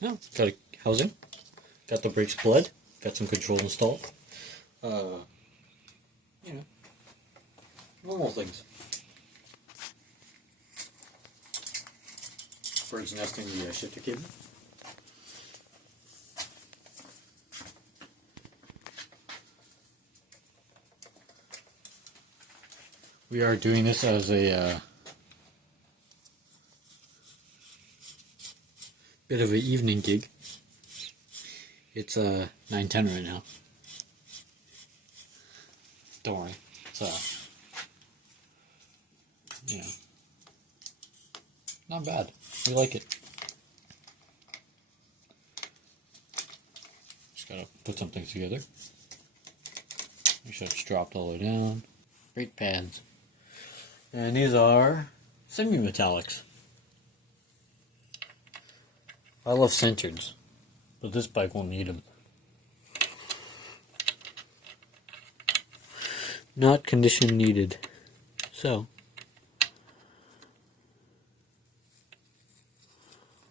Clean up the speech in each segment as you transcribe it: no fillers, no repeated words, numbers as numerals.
Yeah, got a housing, got the brakes bled, got some control installed. You know, normal things. Birds nesting the shifter cable. We are doing this as a bit of an evening gig. It's 9:10 right now. Don't worry. It's you know, not bad. We like it. Just gotta put some things together. Make sure it's dropped all the way down. Brake pads. And these are semi-metallics. I love centers, but this bike won't need them. Not condition needed. So,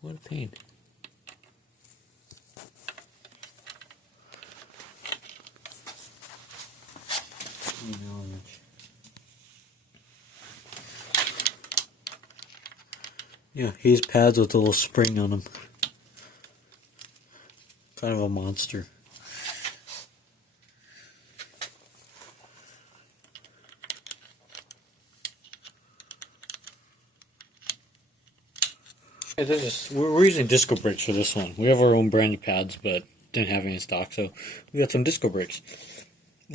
what a pain. Yeah, he's pads with a little spring on them. Kind of a monster. Yeah, we're using disco brakes for this one. We have our own brand new pads, but didn't have any in stock, so we got some disco brakes.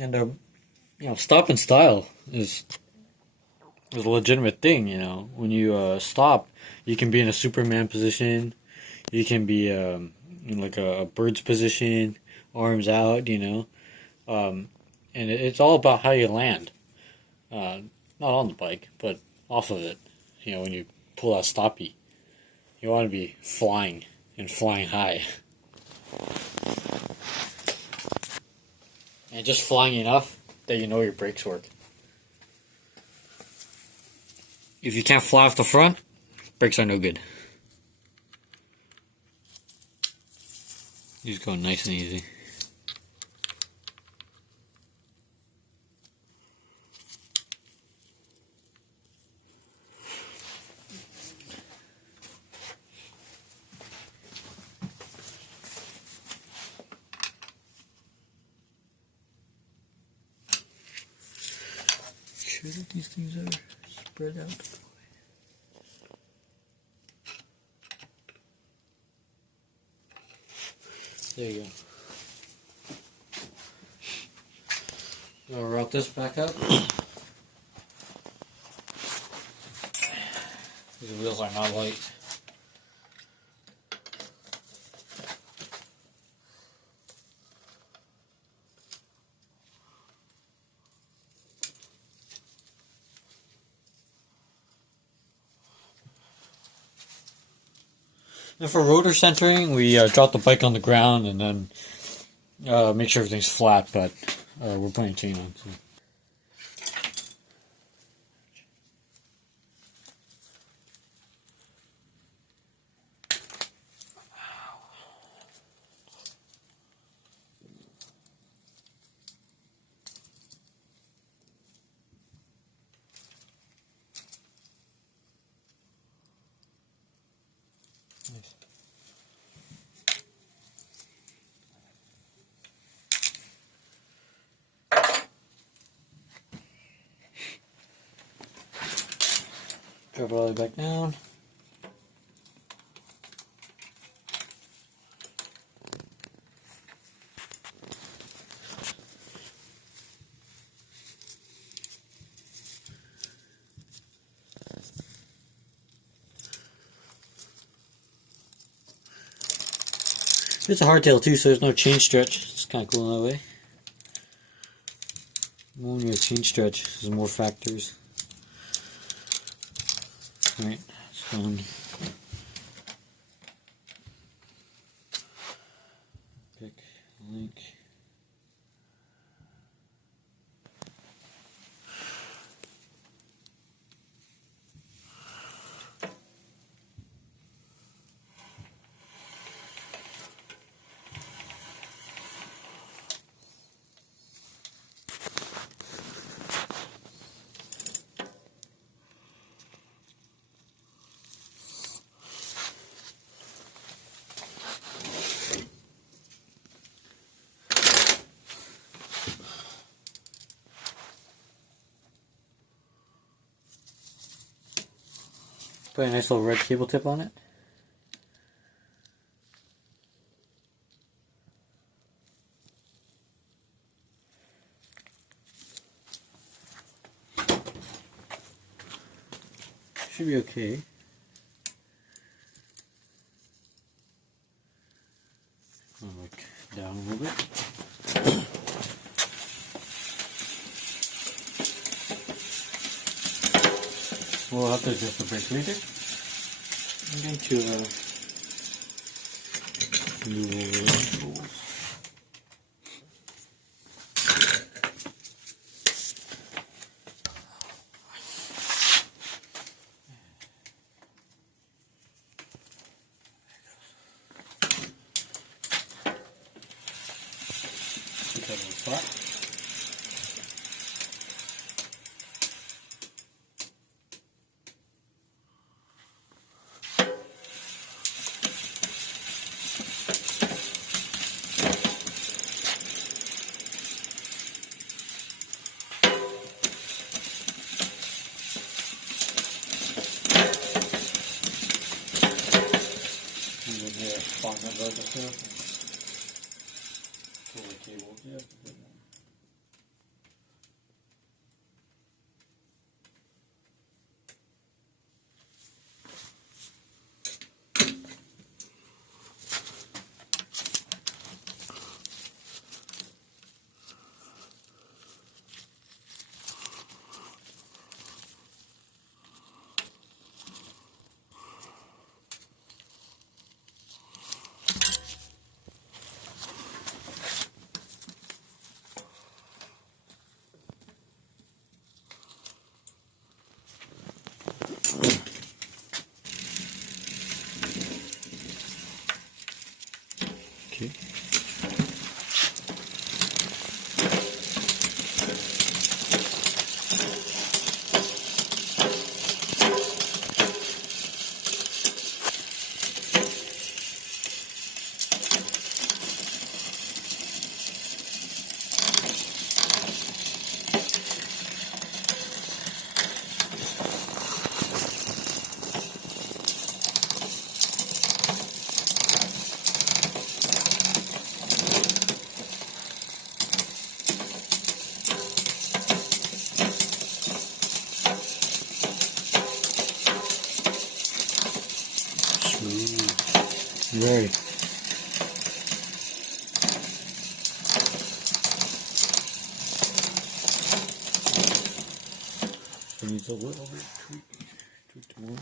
And you know, stop and style is a legitimate thing. You know, when you stop, you can be in a Superman position. You can be in like a bird's position, arms out. You know, and it's all about how you land. Not on the bike, but off of it. You know, when you pull that stoppie, you want to be flying and flying high. And just flying enough that you know your brakes work. If you can't fly off the front, brakes are no good. He's going nice and easy. Sure that these things are spread out. There you go. I'll route this back up. These wheels are not light. And for rotor centering, we drop the bike on the ground and then make sure everything's flat, but we're putting a chain on. So. Nice. Drop it all the way back down. It's a hardtail too, so there's no chain stretch. It's kind of cool in that way. When you have chain stretch, there's more factors. Alright, it's done. Pick link. Put a nice little red cable tip on it. Should be okay. I'll look down a little bit. We'll have to adjust the brake later. I'm going to move over those tools. Put that in the spot. Okay. Very. It needs a little bit tweaked more.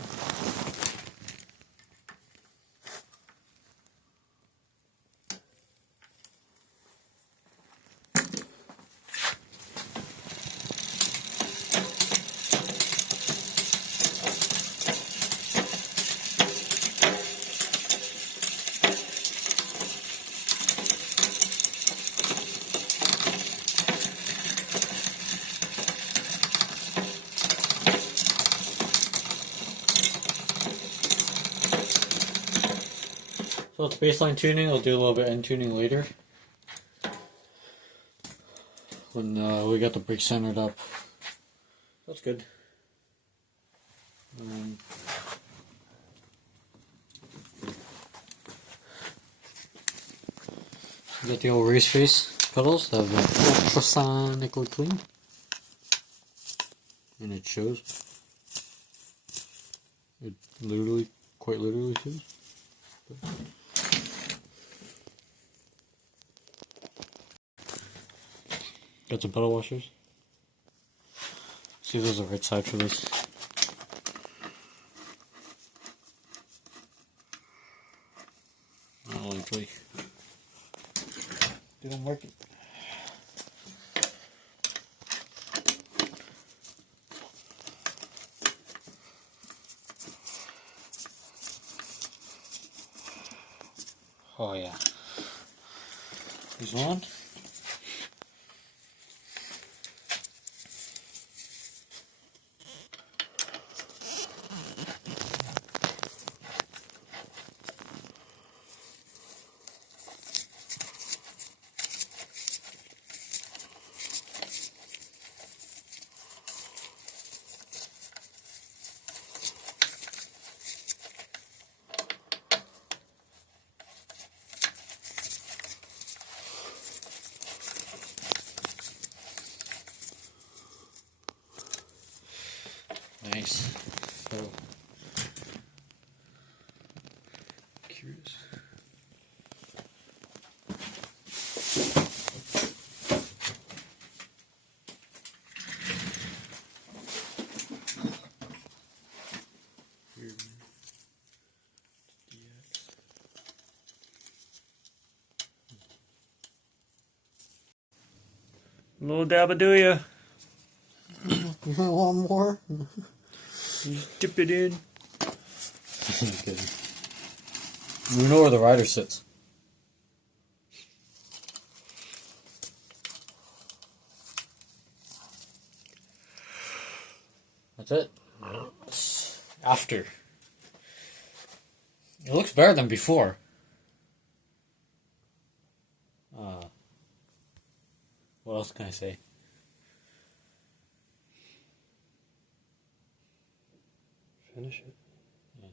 So it's baseline tuning. I'll do a little bit end tuning later when we got the brake centered up. That's good. We got the old race face pedals that have been ultrasonically clean, and it shows. It literally, quite literally shows. Got some pedal washers. See if there's a right side for this. Not likely. Didn't work it. Oh yeah. There's one. Nice. So curious. A little dab of do ya? You want more? You dip it in. Okay. You know where the rider sits. That's it. After. It looks better than before. What else can I say? Finish it. Yeah.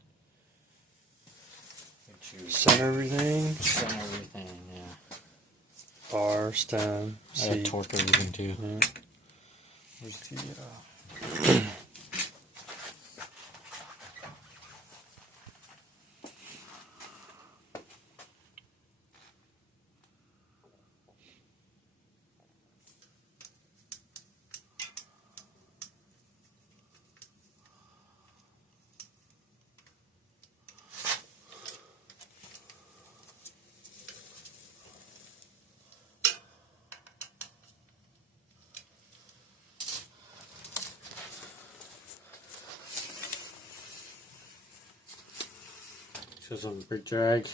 Center everything. Center everything, yeah. Bar, stem, I seat. had torque everything too. Yeah. Where's the Shows on brake drag.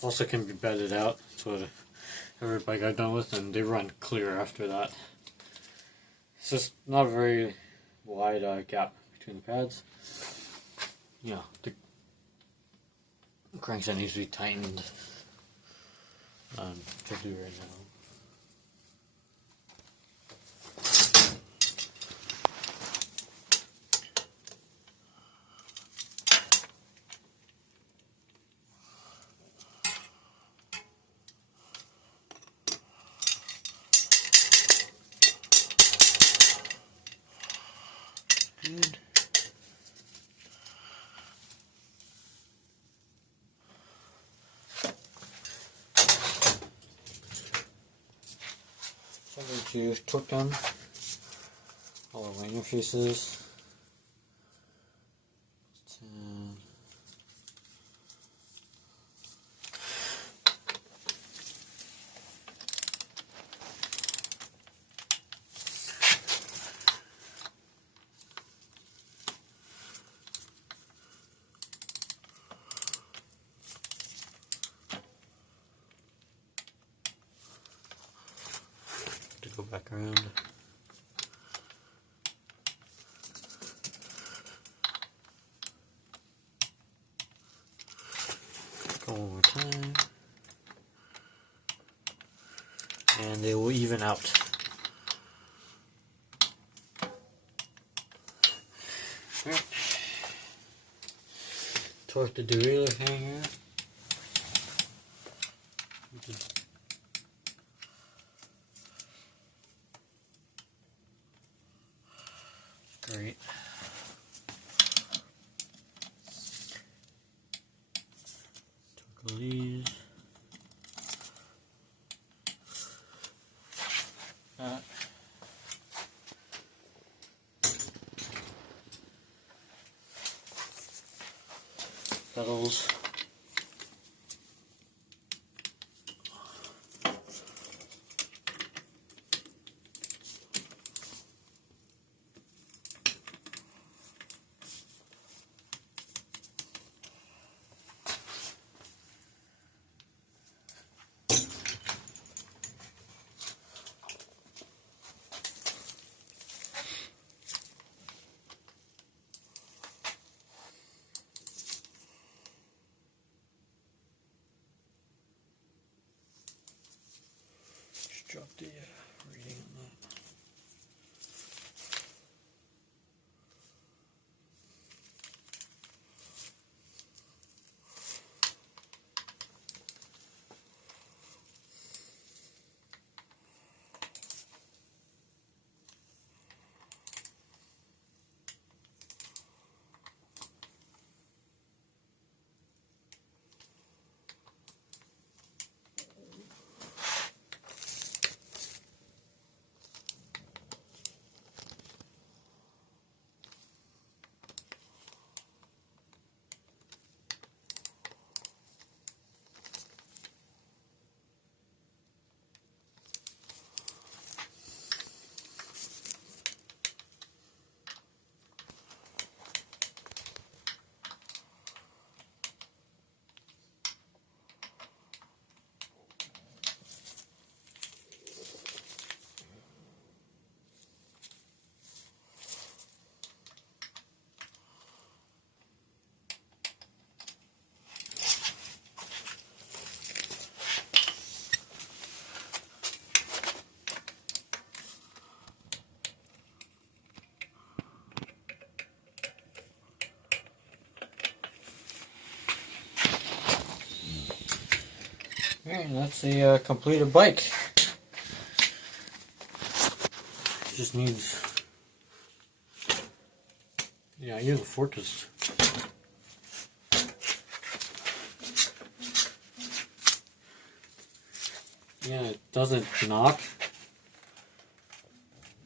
Also can be bedded out. That's what every bike I've done with, and they run clear after that. It's just not a very wide gap between the pads. Yeah, the crankset needs to be tightened. Which I do right now. good? So I'm going to torque down all the lanyard faces. To go back around. Go one more time. And they will even out. Alright. Torque the derailleur hanger. Great. Torque these. Pedals. Just drop the reading on that. Alright, that's a completed bike. Just needs, yeah, I use a fork is yeah, it doesn't knock.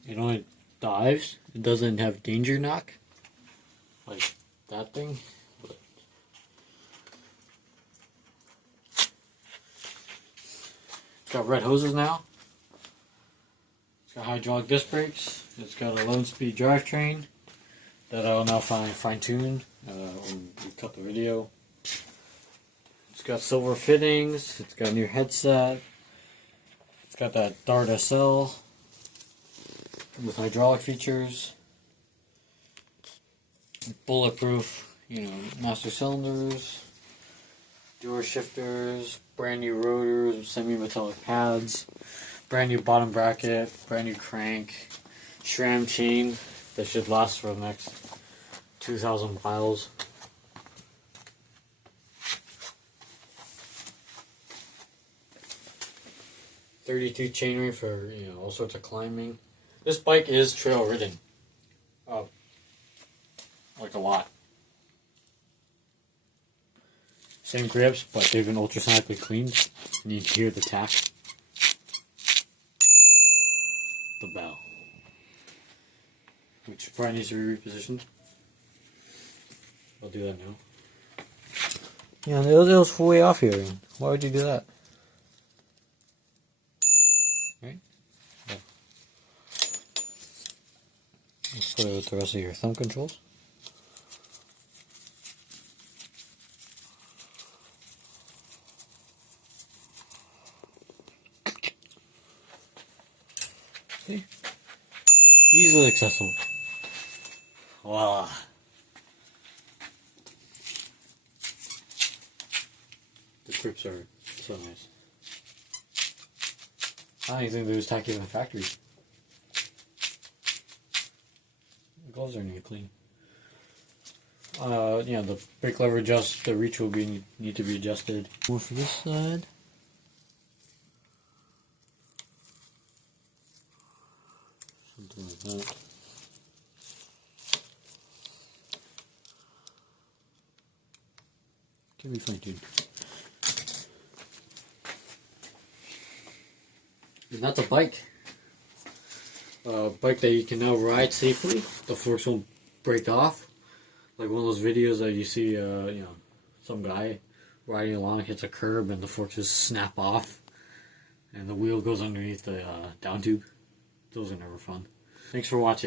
It only dives. It doesn't have danger knock like that thing. But it's got red hoses now. It's got hydraulic disc brakes. It's got a 11-speed drivetrain that I'll now fine tune when we cut the video. It's got silver fittings. It's got a new headset. It's got that Dart SL with hydraulic features. Bulletproof, master cylinders, door shifters, brand new rotors, semi-metallic pads, brand new bottom bracket, brand new crank, SRAM chain that should last for the next 2,000 miles. .32 chainring for all sorts of climbing. This bike is trail ridden, like a lot. Same grips, but they've been ultrasonically cleaned. And you can hear the tap, the bell, which probably needs to be repositioned. I'll do that now. Yeah, it was way off here. Why would you do that? Right? Yeah. Let's put it with the rest of your thumb controls. See? Easily accessible. Voila. The grips are so nice. I don't even think they was tacky in the factory. The gloves are neat clean. The brake lever the reach will need to be adjusted. More for this side. Something like that. Can be fine tuned. And that's a bike. A bike that you can now ride safely. The forks won't break off. Like one of those videos that you see, some guy riding along hits a curb and the forks just snap off. And the wheel goes underneath the down tube. Those are never fun. Thanks for watching.